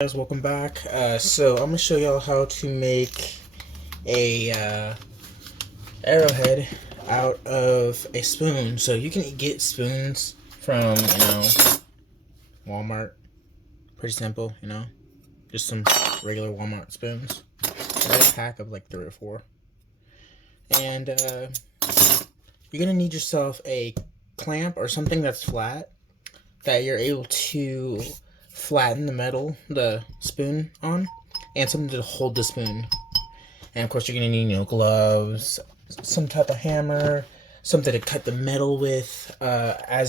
Guys, welcome back. So I'm gonna show y'all how to make a arrowhead out of a spoon. So you can get spoons from Walmart. Pretty simple, just some regular Walmart spoons. I got a pack of like 3 or 4. And you're gonna need yourself a clamp or something that's flat that you're able to flatten the spoon on, and something to hold the spoon. And of course you're gonna need, gloves, some type of hammer, something to cut the metal with, the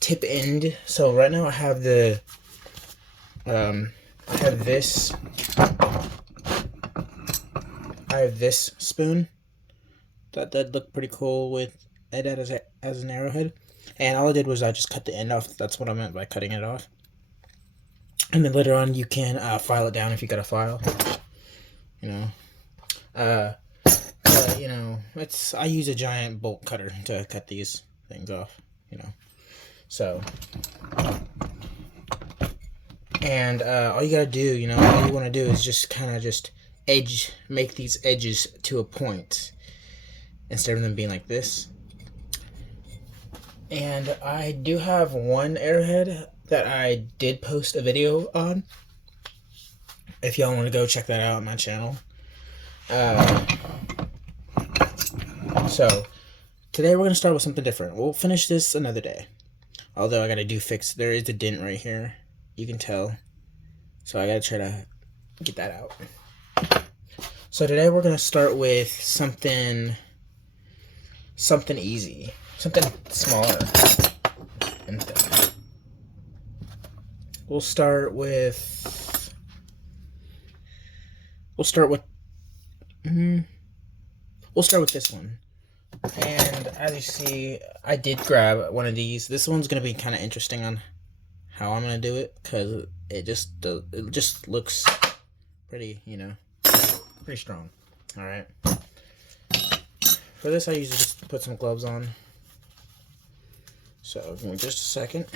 tip end. So right now I have this spoon that looked pretty cool with it as an arrowhead. And all I did was I just cut the end off. That's what I meant by cutting it off. And then later on you can file it down if you got a file. I use a giant bolt cutter to cut these things off. So. And all you gotta do, all you want to do is just kind of make these edges to a point instead of them being like this. And I do have one arrowhead that I did post a video on. If y'all want to go check that out on my channel. So today we're gonna start with something different. We'll finish this another day. Although I gotta there is a dent right here. You can tell. So I gotta try to get that out. So today we're gonna start with something easy. Something smaller and thin. We'll start with this one. And as you see, I did grab one of these. This one's gonna be kind of interesting on how I'm gonna do it, because it just looks pretty, pretty strong. All right. For this, I usually just put some gloves on. So give me just a second.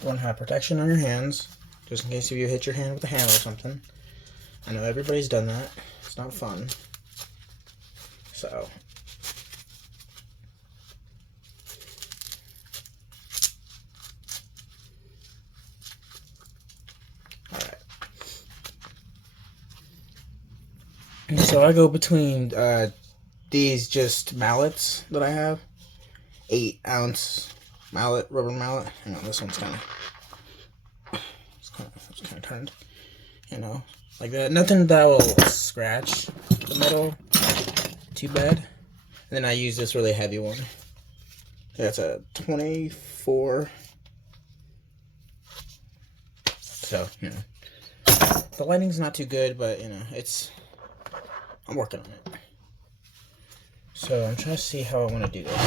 You want to have protection on your hands, just in case if you hit your hand with a hammer or something. I know everybody's done that. It's not fun. So. Alright. So I go between these just mallets that I have. 8-ounce mallet, rubber mallet. Hang on, this one's kind of turned. Like that. Nothing that will scratch the metal too bad. And then I use this really heavy one. That's a 24. So, the lighting's not too good, but I'm working on it. So I'm trying to see how I want to do this,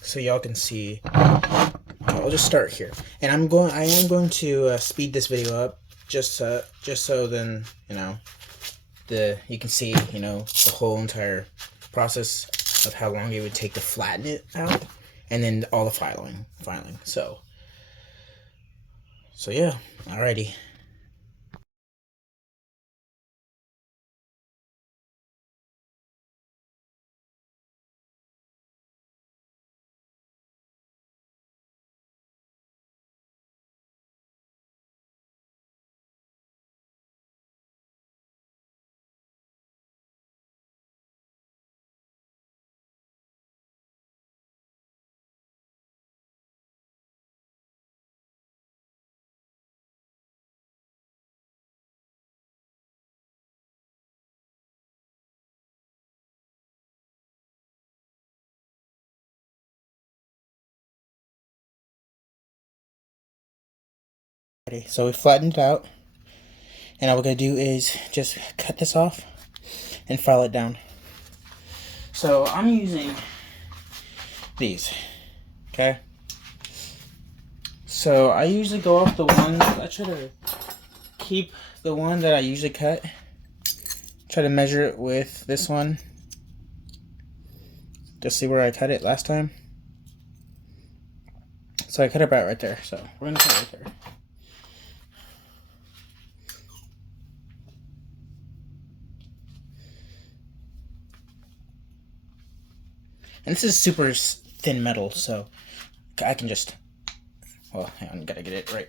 so y'all can see. I'll just start here, and I am going to speed this video up just so then you can see the whole entire process of how long it would take to flatten it out, and then all the filing. So yeah, alrighty. So we flattened it out, and all we're going to do is just cut this off and file it down. So I'm using these, okay? So I usually go off the ones, I try to keep the one that I usually cut, try to measure it with this one, Just see where I cut it last time. So I cut it about right there. So we're gonna cut it right there. And this is super thin metal, so I can just, well, hang on, gotta get it right.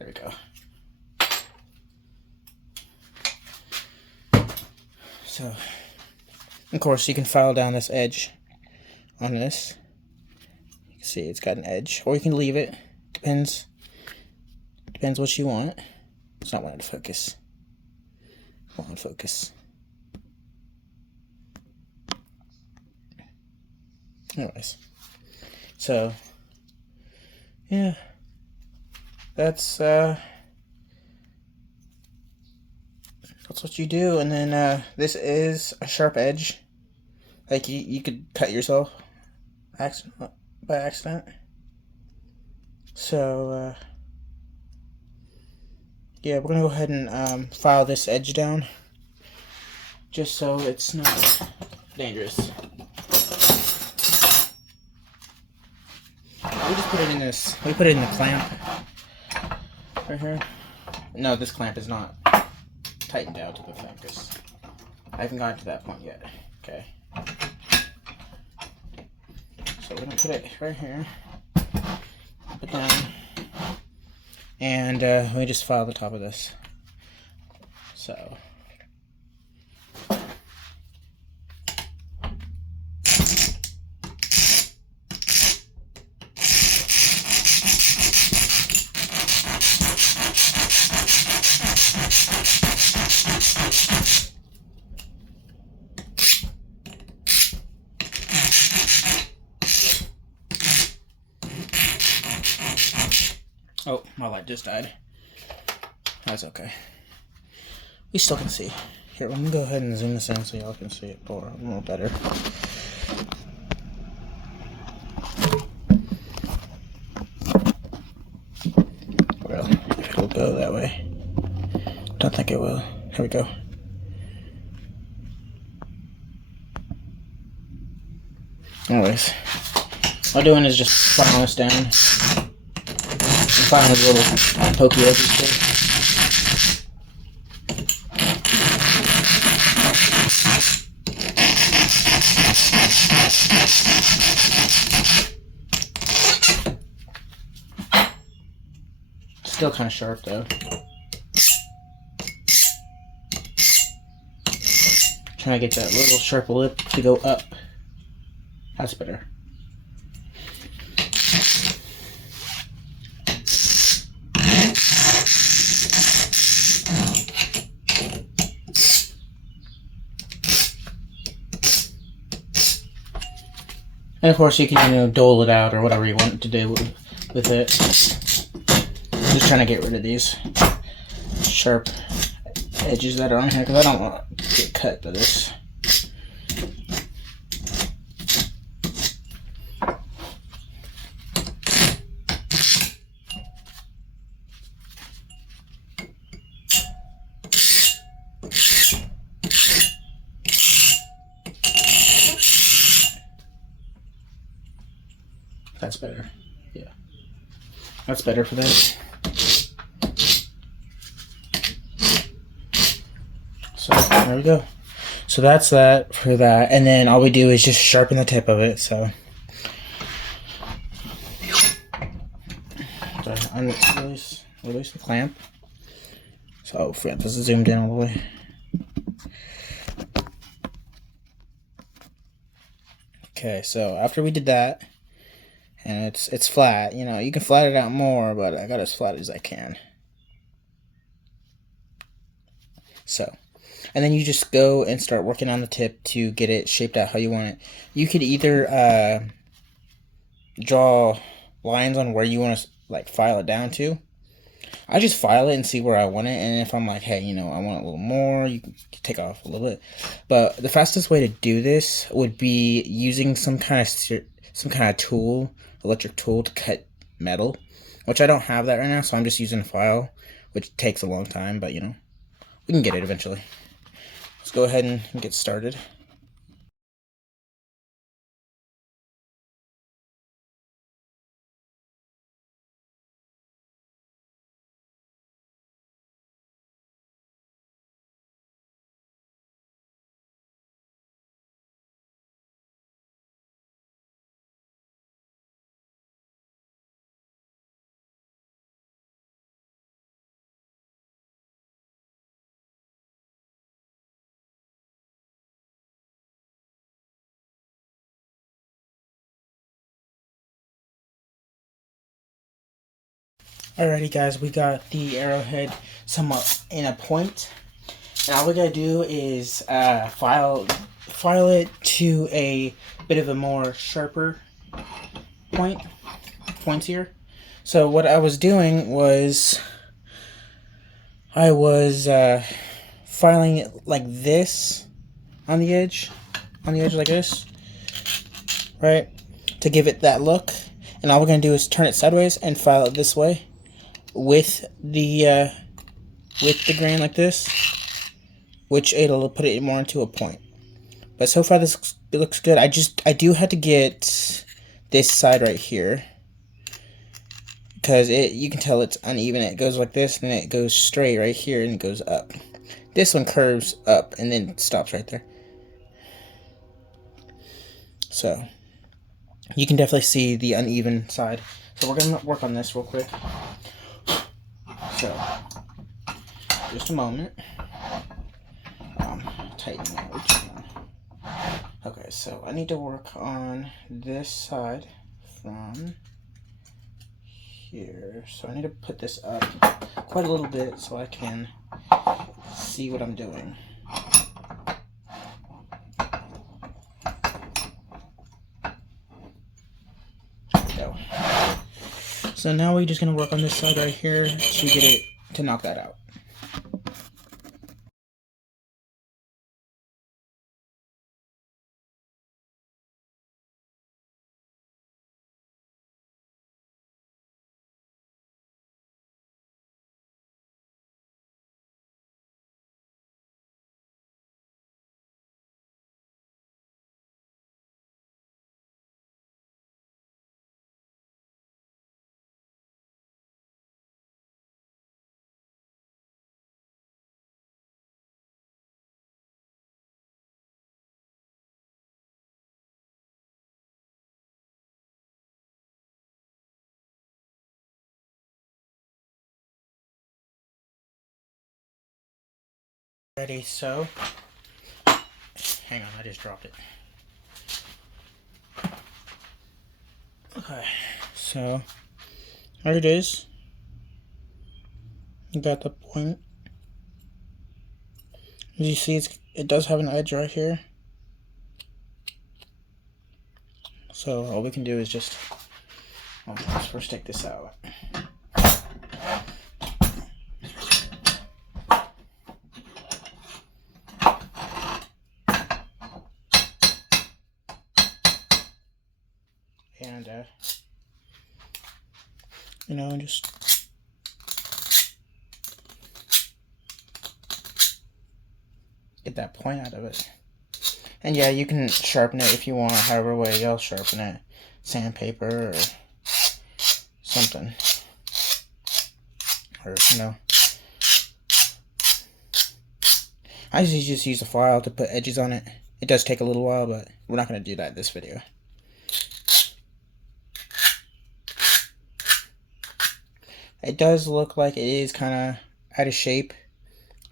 There we go. So, of course, you can file down this edge on this. You can see it's got an edge, or you can leave it. Depends what you want. It's not wanting to focus. Come on, focus. Anyways, so yeah, that's what you do. And then this is a sharp edge. Like you could cut yourself by accident. So yeah, we're gonna go ahead and file this edge down, just so it's not dangerous. We just put it in this. We put it in the clamp right here. No, this clamp is not tightened down to the thing because I haven't gotten to that point yet. Okay. So we're gonna put it right here. Put it down. And we just file the top of this. So. Oh, my light just died. That's okay. We still can see. Here, let me go ahead and zoom this in so y'all can see it more, a little better. Well, it'll go that way. Don't think it will. Here we go. Anyways, all I'm doing is just filing this down. And filing the little pokey edges too. Still kind of sharp though. Trying to get that little sharp lip to go up. That's better. And of course you can, dole it out or whatever you want to do with it. Just trying to get rid of these sharp edges that are on here because I don't want to get cut by this. That's better. Yeah. That's better for that. So there we go. So that's that for that. And then all we do is just sharpen the tip of it. So release the clamp. So oh, forgot this is zoomed in all the way. Okay, so after we did that, and it's flat, you can flat it out more, but I got as flat as I can. So, and then you just go and start working on the tip to get it shaped out how you want it. You could either draw lines on where you want to file it down to. I just file it and see where I want it, and if I'm like, hey, I want a little more, you can take off a little bit. But the fastest way to do this would be using some kind of tool, electric tool, to cut metal, which I don't have that right now, so I'm just using a file, which takes a long time, but we can get it eventually. Let's go ahead and get started. Alrighty guys, we got the arrowhead somewhat in a point. And all we gotta do is file it to a bit of a more sharper points here. So what I was doing was I was filing it like this on the edge like this, right? To give it that look. And all we're gonna do is turn it sideways and file it this way with the grain like this, which it'll put it more into a point. But so far this looks good. I do have to get this side right here, because you can tell it's uneven. It goes like this, and then it goes straight right here, and it goes up. This one curves up, and then stops right there. So you can definitely see the uneven side. So we're going to work on this real quick. So, just a moment. Tightening it. Okay, so I need to work on this side from here. So I need to put this up quite a little bit so I can see what I'm doing. Go. So now we're just going to work on this side right here to get it to knock that out. Ready, so hang on, I just dropped it. Okay, so there it is. You got the point. As you see, it does have an edge right here. So all we can do is just let's first take this out. And just get that point out of it. And yeah, you can sharpen it if you want, however way y'all sharpen it. Sandpaper or something. Or, I usually just use a file to put edges on it. It does take a little while, but we're not going to do that in this video. It does look like it is kind of out of shape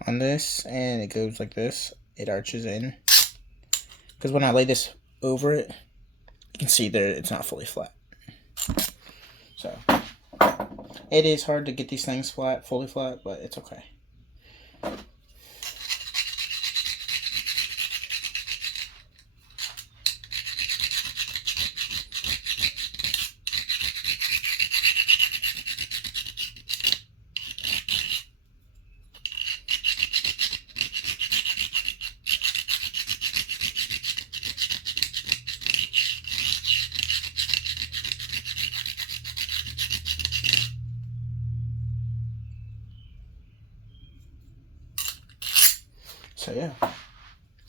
on this, and it goes like this. It arches in. Because when I lay this over it, you can see that it's not fully flat. So, it is hard to get these things fully flat, but it's okay. So yeah,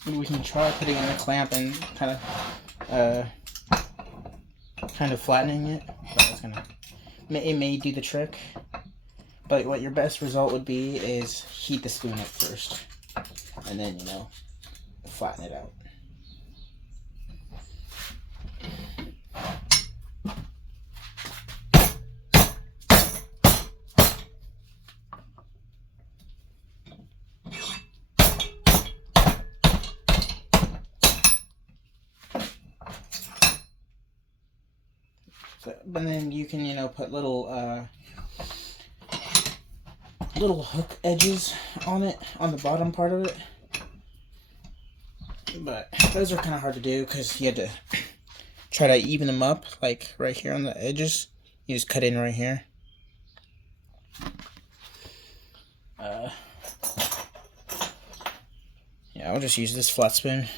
maybe we can try putting in a clamp and kind of flattening it. But it may do the trick. But what your best result would be is heat the spoon up first, and then flatten it out. And then you can, put little hook edges on it, on the bottom part of it. But those are kind of hard to do because you had to try to even them up, like right here on the edges. You just cut in right here. Yeah, I'll just use this flat spoon.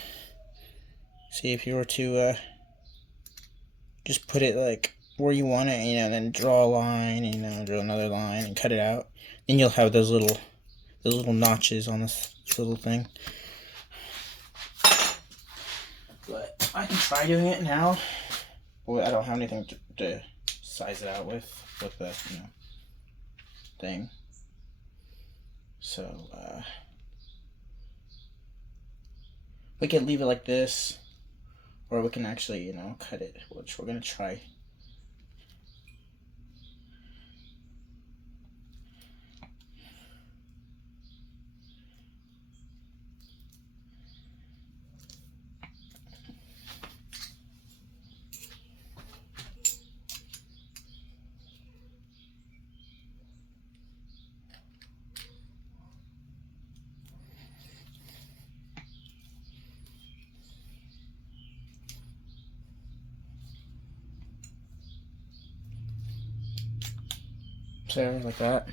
See, if you were to just put it like where you want it, then draw a line, draw another line and cut it out. Then you'll have those little notches on this little thing. But I can try doing it now. Well, I don't have anything to size it out with the thing. So we can leave it like this, or we can actually cut it, which we're gonna try. So like that.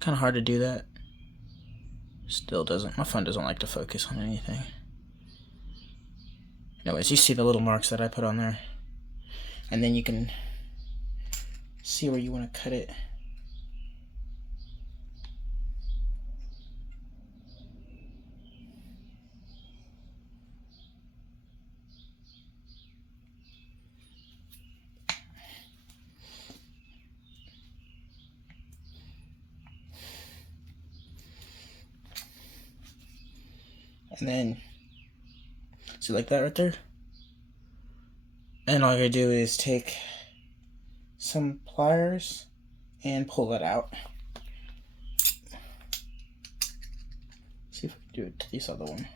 Kind of hard to do that. Still doesn't. My phone doesn't like to focus on anything. Anyways, you see the little marks that I put on there, and then you can see where you want to cut it. And then, see like that right there? And all you're gonna do is take some pliers and pull that out. See if we can do it to this other one.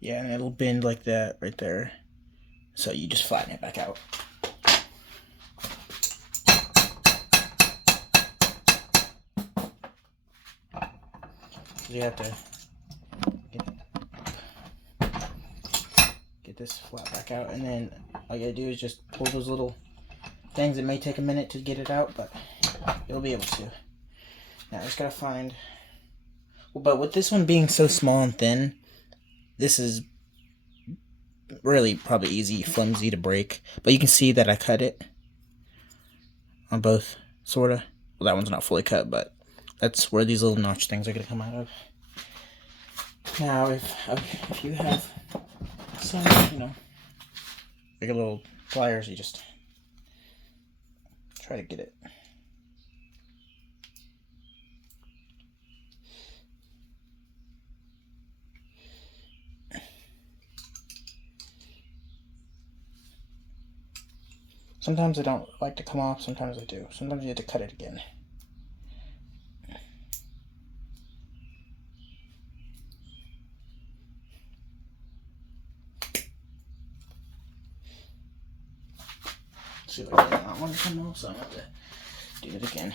Yeah, and it'll bend like that right there. So you just flatten it back out. You have to get this flat back out, and then all you gotta do is just pull those little things. It may take a minute to get it out, but you'll be able to. Now I just gotta find. Well, but with this one being so small and thin, this is really probably easy, flimsy to break. But you can see that I cut it on both, sorta. Well, that one's not fully cut, but that's where these little notch things are gonna come out of. Now, if you have some, like a little pliers, you just try to get it. Sometimes they don't like to come off, sometimes they do. Sometimes you have to cut it again. See if I get that one to come off, so I'm going to have to do it again.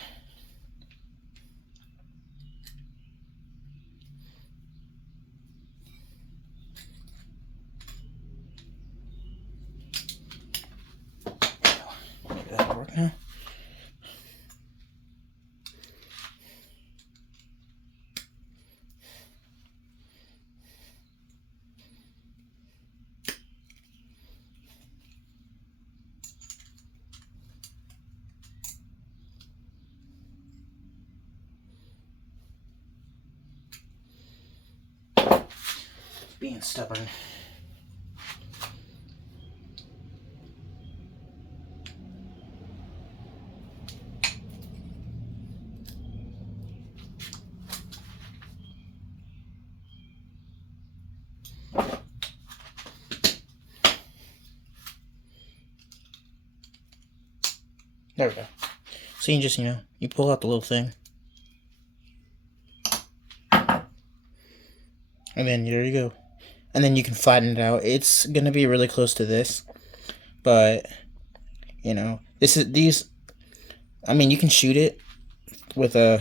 Maybe that'll work now. being stubborn. There we go. So you just, you pull out the little thing. And then there you go. And then you can flatten it out. It's going to be really close to this. But, these, I mean, you can shoot it with a,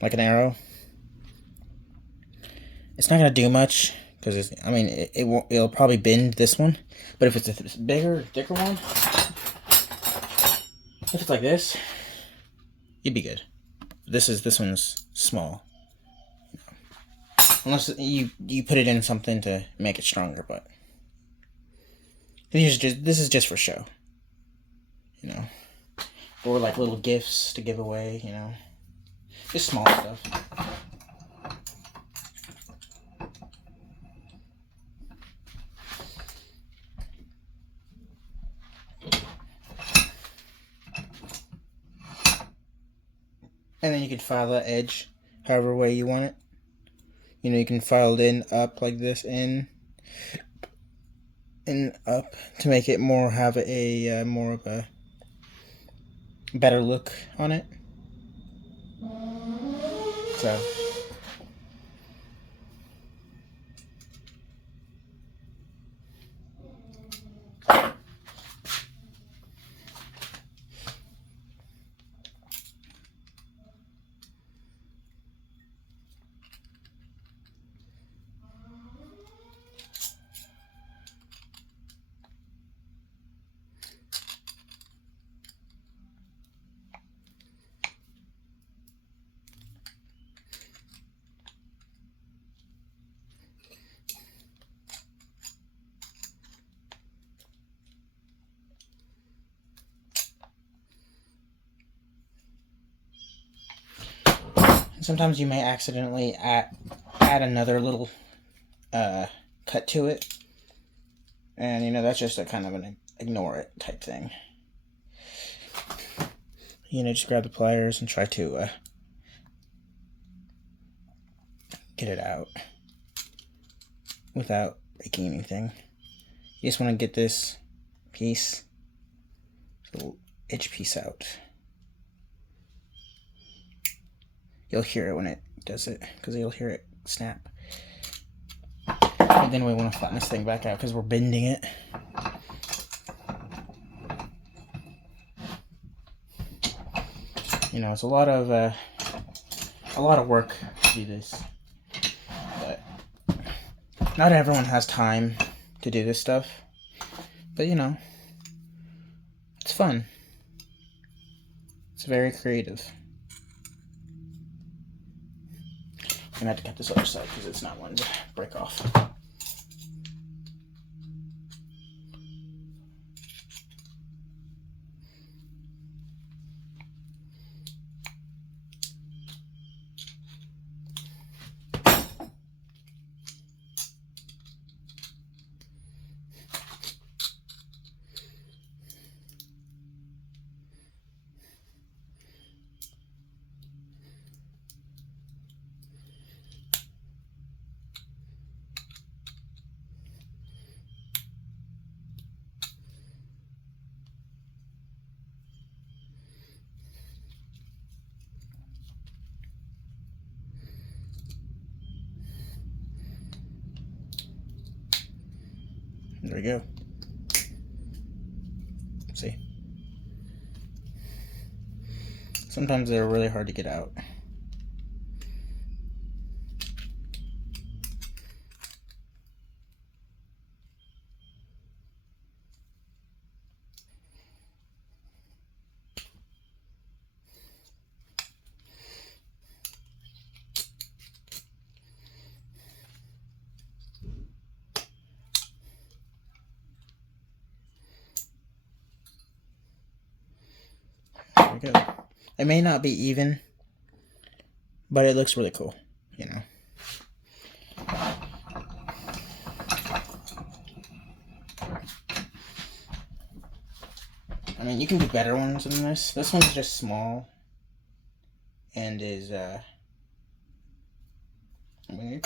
like an arrow. It's not going to do much. Because, it'll probably bend this one. But if it's a bigger, thicker one, if it's like this, you'd be good. This one's small. Unless you put it in something to make it stronger, but this is just for show. Or like little gifts to give away, Just small stuff. And then you can file that edge however way you want it. You can file it in, up like this, in, and up to make it have a more of a better look on it. So. Sometimes you may accidentally add another little cut to it. And, that's just a kind of an ignore it type thing. Just grab the pliers and try to get it out without breaking anything. You just want to get this little edge piece out. You'll hear it when it does it, because you'll hear it snap. And then we want to flatten this thing back out because we're bending it. It's a lot of work to do this, but not everyone has time to do this stuff. But it's fun. It's very creative. I'm going to have to cut this other side because it's not wanting to break off. There we go. See? Sometimes they're really hard to get out. There we go. It may not be even, but it looks really cool, mean, you can do better ones than this. This one's just small. And is, I mean,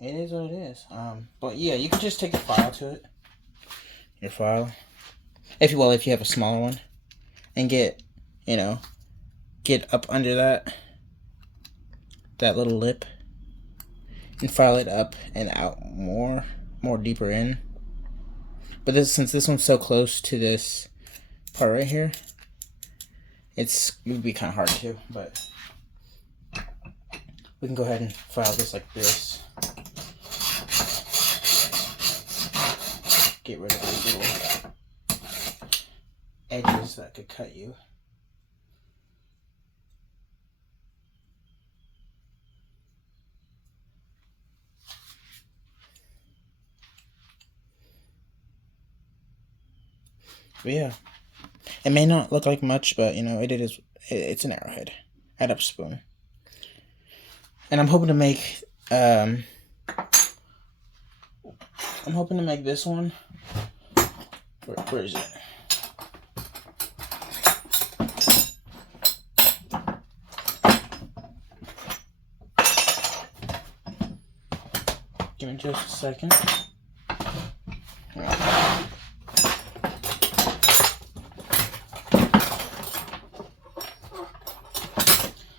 it is what it is. But yeah, you can just take the file to it. Your file. If you have a smaller one. And get up under that little lip. And file it up and out more deeper in. But since this one's so close to this part right here, it would be kind of hard to, but we can go ahead and file this like this. Get rid of those little edges that could cut you. But yeah, it may not look like much, but it's an Arrowhead. Add up spoon. And I'm hoping to make this one. Where is it? Give me just a second.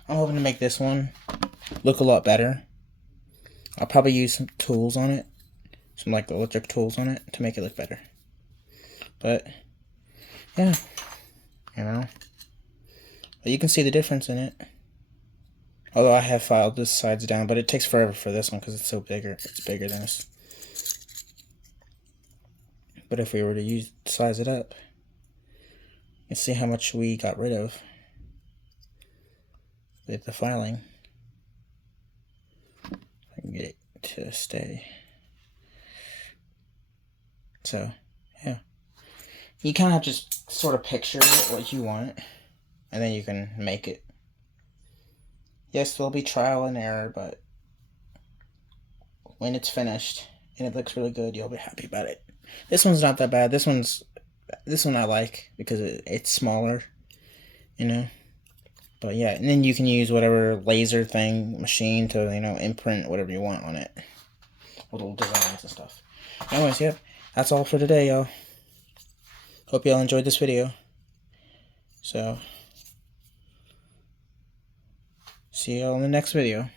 I'm hoping to make this one look a lot better. I'll probably use some tools on it. Some like electric tools on it to make it look better. But yeah, you can see the difference in it. Although I have filed this sides down, but it takes forever for this one because it's so bigger. It's bigger than this. But if we were to size it up, you can see how much we got rid of with the filing. I can get it to stay. So, yeah. You kind of just sort of picture what you want, and then you can make it. Yes, there'll be trial and error, but when it's finished and it looks really good, you'll be happy about it. This one's not that bad. This one I like because it's smaller, But yeah, and then you can use whatever laser machine to, imprint whatever you want on it. Little designs and stuff. Anyways, yep. That's all for today, y'all. Hope y'all enjoyed this video. So, see y'all in the next video.